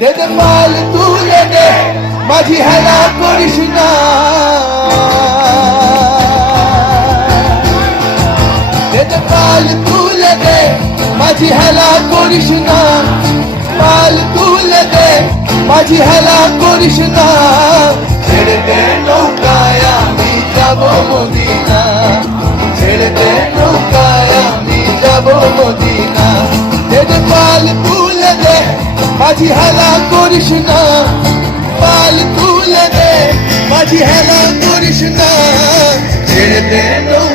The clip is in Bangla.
দে দে পাল তুলে দে, মাঝি হেলা করিস না। দে দে পাল তুলে দে, মাঝি হেলা করিস না। পাল তুলে দে, মাঝি হেলা করিস না। ছেড়ে দে নৌকায় আমি যাব মদিনা, ছেড়ে দে নৌকায় আমি যাব মদিনা। দে দে পাল তুলে দে, মাঝি হেলা করিস না। পাল তুলে দে, মাঝি হেলা করিস না। ছেড়ে দে নৌকায়